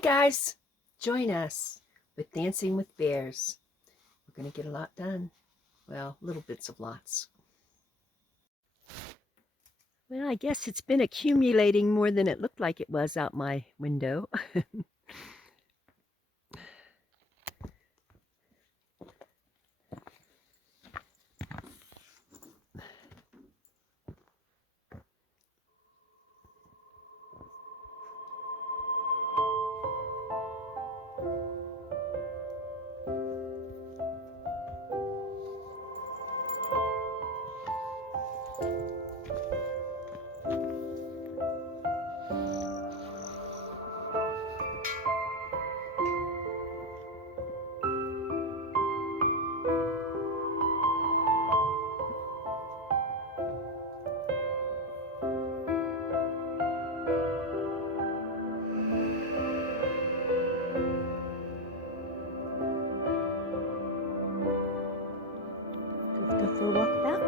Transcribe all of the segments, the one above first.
guys, join us with Dancing with Bears. We're going to get a lot done. Well, little bits of lots. Well, I guess it's been accumulating more than it looked like it was out my window. Let's go for a walk back.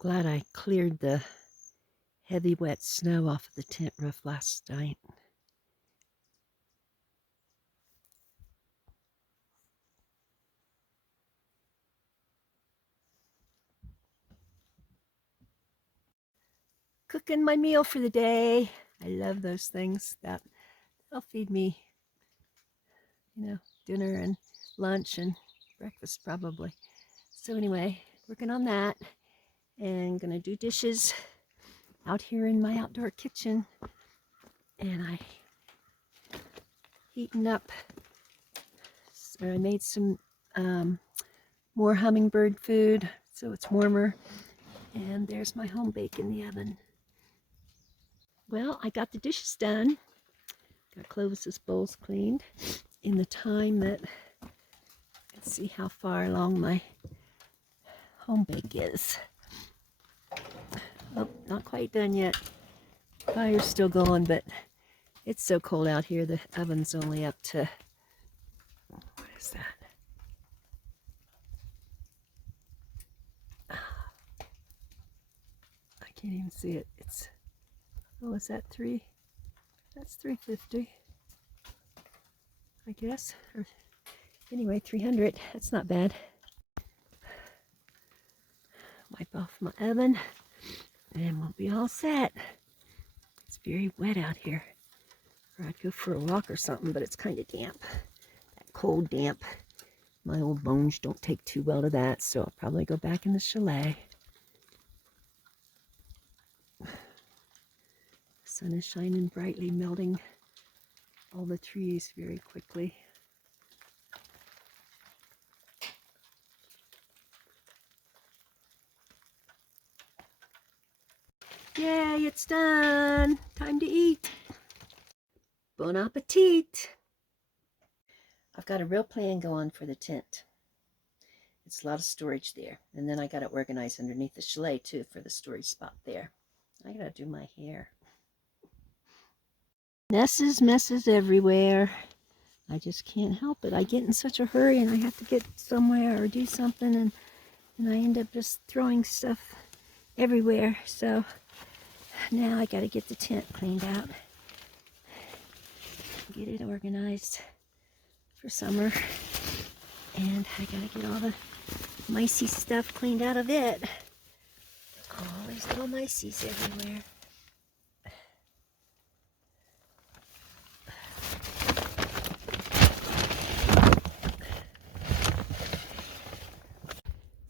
Glad I cleared the heavy wet snow off of the tent roof last night. Cooking my meal for the day. I love those things. That'll feed me, dinner and lunch and breakfast probably. So anyway, working on that and gonna do dishes out here in my outdoor kitchen. And I heating up, or I made some more hummingbird food so it's warmer. And there's my home bake in the oven. Well, I got the dishes done. Got Clovis's bowls cleaned in the time that, let's see how far along my home bake is. Oh, not quite done yet. Fire's still going, but it's so cold out here. The oven's only up to, what is that? I can't even see it. It's, oh, is that 3? That's 350, I guess. Or anyway, 300. That's not bad. Wipe off my oven and we'll be all set. very wet out here. Or I'd go for a walk or something, but it's kind of damp. That cold damp. My old bones don't take too well to that, so I'll probably go back in the chalet. The sun is shining brightly, melting all the trees very quickly. Yay, it's done! Time to eat! Bon appetit! I've got a real plan going for the tent. It's a lot of storage there. And then I got to organize underneath the chalet too for the storage spot there. I got to do my hair. Messes everywhere. I just can't help it. I get in such a hurry and I have to get somewhere or do something, and I end up just throwing stuff everywhere. So now I got to get the tent cleaned out. Get it organized for summer. And I got to get all the micey stuff cleaned out of it. All these little miceys everywhere.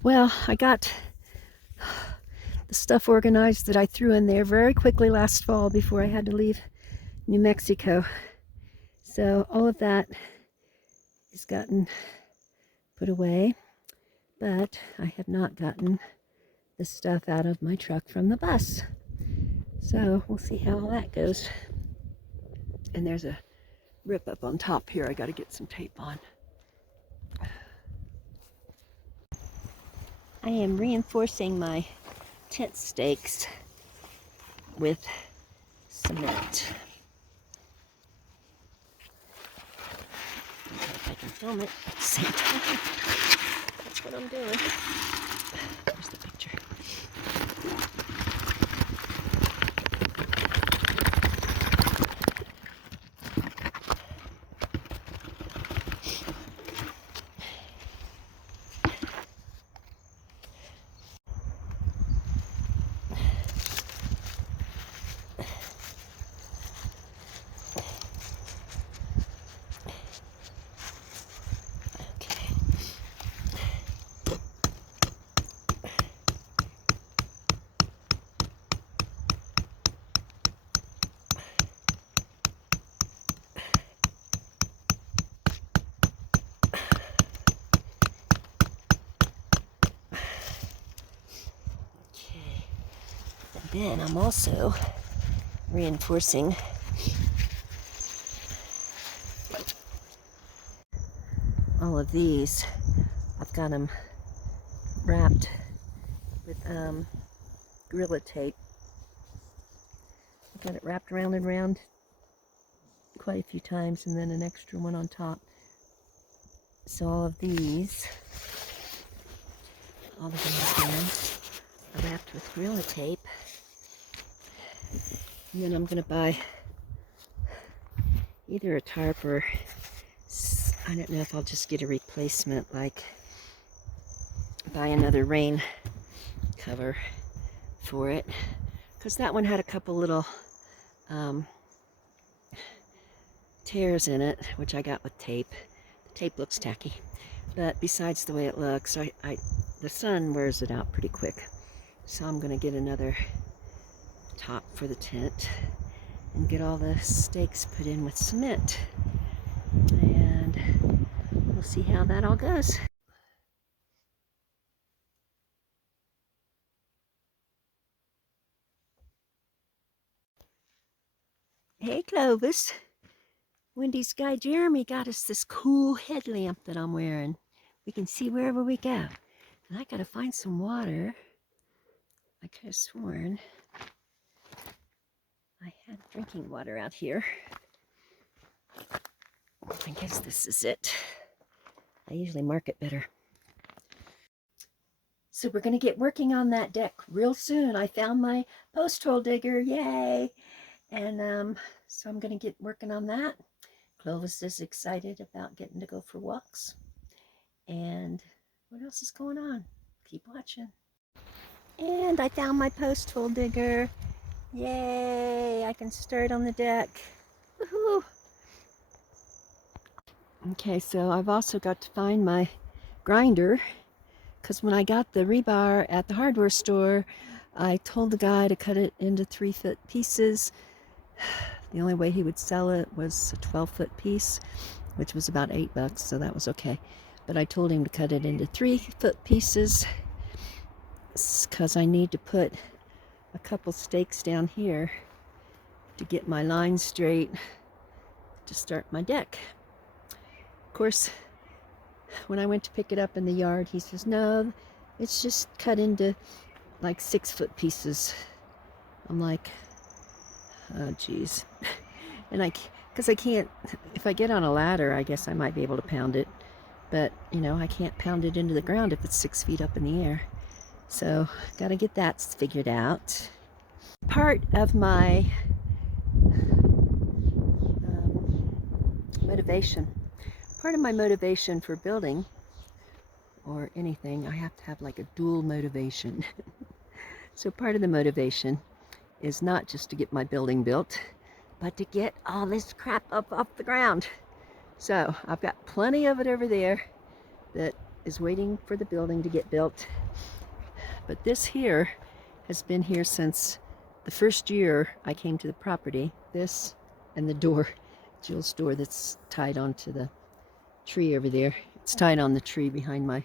Well, I got the stuff organized that I threw in there very quickly last fall before I had to leave New Mexico. So all of that is gotten put away, but I have not gotten the stuff out of my truck from the bus. So we'll see how all that goes. And there's a rip up on top here I got to get some tape on. I am reinforcing my tent stakes with cement. If I can film it at the same time. That's what I'm doing. There's the picture. Then I'm also reinforcing all of these. I've got them wrapped with Gorilla Tape. I've got it wrapped around and around quite a few times, and then an extra one on top. So all of these, all the bands are wrapped with Gorilla Tape. And then I'm going to buy either a tarp or, I don't know if I'll just get a replacement, like buy another rain cover for it. Because that one had a couple little tears in it, which I got with tape. The tape looks tacky. But besides the way it looks, the sun wears it out pretty quick. So I'm going to get another top for the tent and get all the stakes put in with cement, and we'll see how that all goes. Hey Clovis, Wendy's guy Jeremy got us this cool headlamp that I'm wearing. We can see wherever we go. And I gotta find some water. I could have sworn I had drinking water out here. I guess this is it. I usually mark it better. So we're going to get working on that deck real soon. I found my post hole digger, yay! And so I'm going to get working on that. Clovis is excited about getting to go for walks. And what else is going on? Keep watching. And I found my post hole digger. Yay! I can start on the deck. Woohoo! Okay, so I've also got to find my grinder, because when I got the rebar at the hardware store, I told the guy to cut it into 3-foot pieces. The only way he would sell it was a 12-foot piece, which was about $8, so that was okay. But I told him to cut it into 3-foot pieces because I need to put a couple stakes down here to get my line straight to start my deck. Of course, when I went to pick it up in the yard, he says, no, it's just cut into like 6-foot pieces. I'm like, oh geez. And because I can't, if I get on a ladder, I guess I might be able to pound it. But, you know, I can't pound it into the ground if it's 6 feet up in the air. So, gotta get that figured out. Part of my motivation for building or anything, I have to have like a dual motivation. So part of the motivation is not just to get my building built, but to get all this crap up off the ground. So I've got plenty of it over there that is waiting for the building to get built. But this here has been here since the first year I came to the property. This and the door, Jill's door that's tied onto the tree over there. It's tied on the tree behind my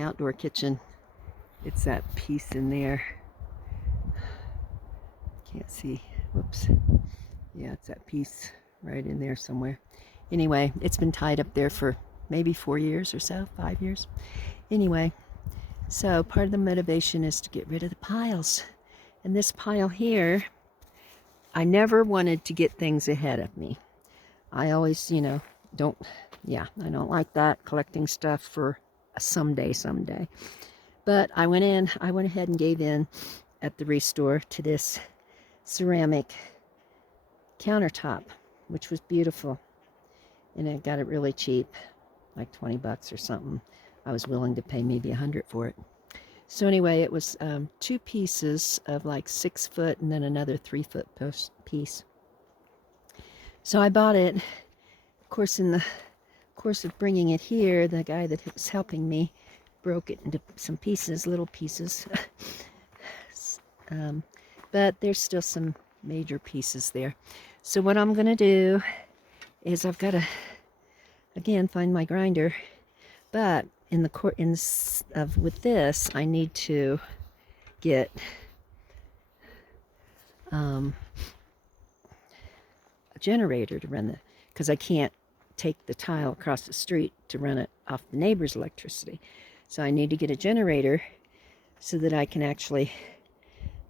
outdoor kitchen. It's that piece in there. Can't see. Whoops. Yeah, it's that piece right in there somewhere. Anyway, it's been tied up there for maybe 4 years or so, 5 years. Anyway, so part of the motivation is to get rid of the piles. And this pile here, I never wanted to get things ahead of me. I always, you know, I don't like that, collecting stuff for someday. But I went ahead and gave in at the restore to this ceramic countertop, which was beautiful. And I got it really cheap, like $20 or something. I was willing to pay maybe $100 for it. So anyway, it was 2 pieces of like 6 foot and then another 3-foot piece. So I bought it. Of course, in the course of bringing it here, the guy that was helping me broke it into some pieces, little pieces. But there's still some major pieces there. So what I'm going to do is I've got to, again, find my grinder. But with this, I need to get a generator to run because I can't take the tile across the street to run it off the neighbor's electricity. So I need to get a generator so that I can actually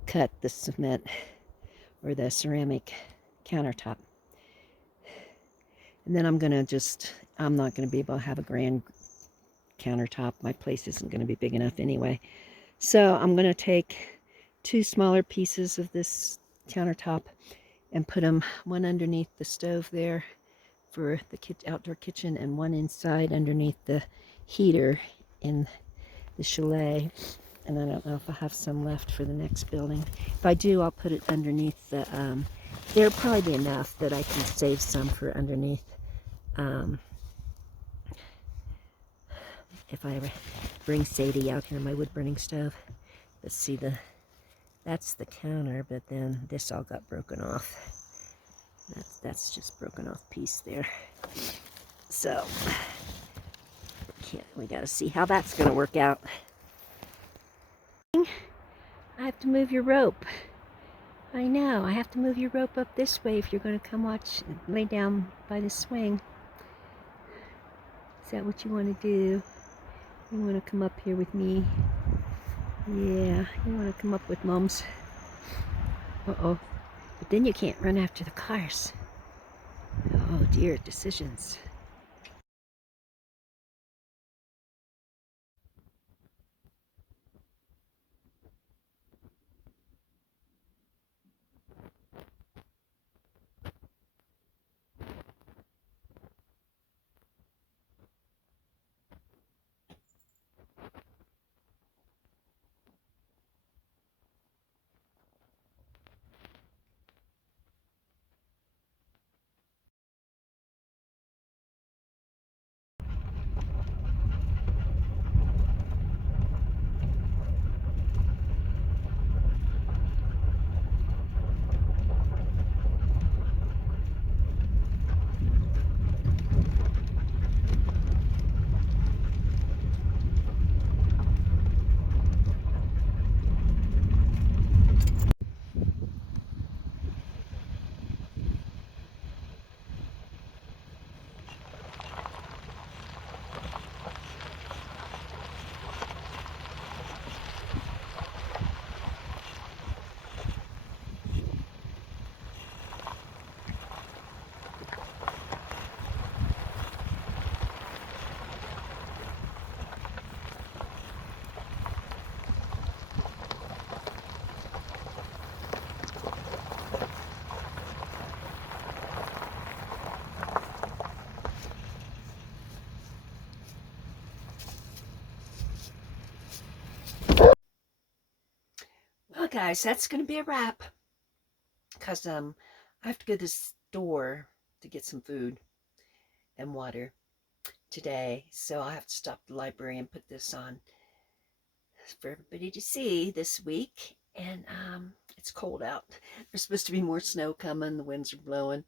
cut the cement or the ceramic countertop. And then I'm not going to be able to have a grand countertop. My place isn't going to be big enough anyway. So I'm going to take 2 smaller pieces of this countertop and put them one underneath the stove there for the outdoor kitchen and one inside underneath the heater in the chalet. And I don't know if I have some left for the next building. If I do, I'll put it underneath the, there'll probably be enough that I can save some for underneath. If I ever bring Sadie out here, my wood burning stove. Let's see, that's the counter, but then this all got broken off. That's just broken off piece there. So, we gotta see how that's gonna work out. I have to move your rope. I know, I have to move your rope up this way if you're gonna come lay down by the swing. Is that what you want to do? You want to come up here with me? Yeah, you want to come up with Mums. Uh-oh. But then you can't run after the cars. Oh dear, decisions. guys, that's going to be a wrap. Because I have to go to the store to get some food and water today. So I'll have to stop at the library and put this on for everybody to see this week. And it's cold out. There's supposed to be more snow coming. The winds are blowing.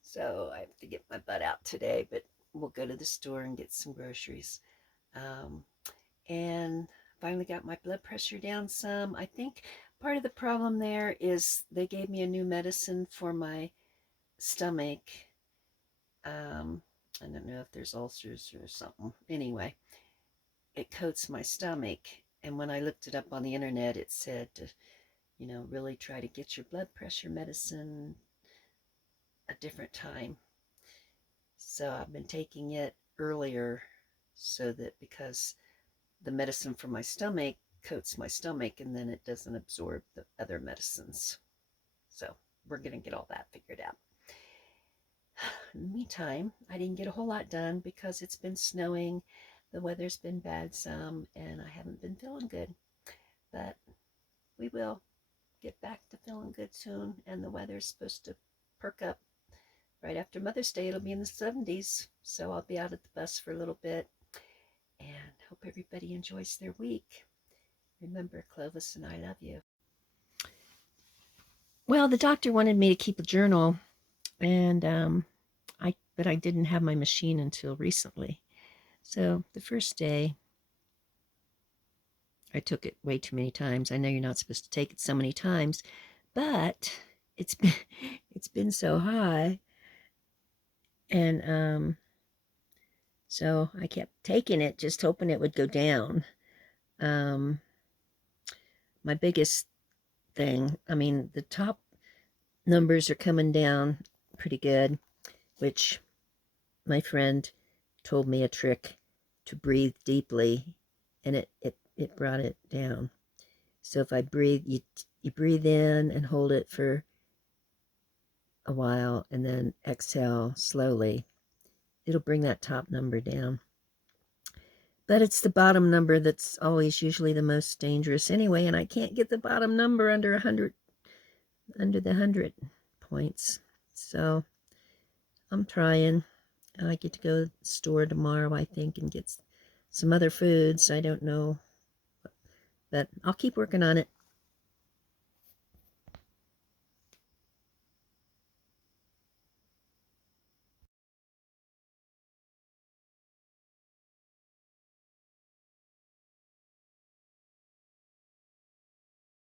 So I have to get my butt out today. But we'll go to the store and get some groceries. And finally got my blood pressure down some. I think part of the problem there is they gave me a new medicine for my stomach. I don't know if there's ulcers or something. Anyway, it coats my stomach. And when I looked it up on the internet, it said to, really try to get your blood pressure medicine a different time. So I've been taking it earlier so that because the medicine for my stomach coats my stomach and then it doesn't absorb the other medicines. So we're going to get all that figured out. In the meantime, I didn't get a whole lot done because it's been snowing. The weather's been bad some, and I haven't been feeling good. But we will get back to feeling good soon, and the weather's supposed to perk up. Right after Mother's Day, it'll be in the 70s, so I'll be out at the bus for a little bit. And hope everybody enjoys their week. Remember, Clovis and I love you. Well, the doctor wanted me to keep a journal, and but I didn't have my machine until recently. So the first day, I took it way too many times. I know you're not supposed to take it so many times, but it's been so high, and so I kept taking it, just hoping it would go down. My biggest thing, the top numbers are coming down pretty good, which my friend told me a trick to breathe deeply, and it brought it down. So if I breathe, you breathe in and hold it for a while, and then exhale slowly. It'll bring that top number down. But it's the bottom number that's always usually the most dangerous anyway, and I can't get the bottom number under 100, under the 100 points. So I'm trying. I get to go to the store tomorrow, I think, and get some other foods. I don't know, but I'll keep working on it.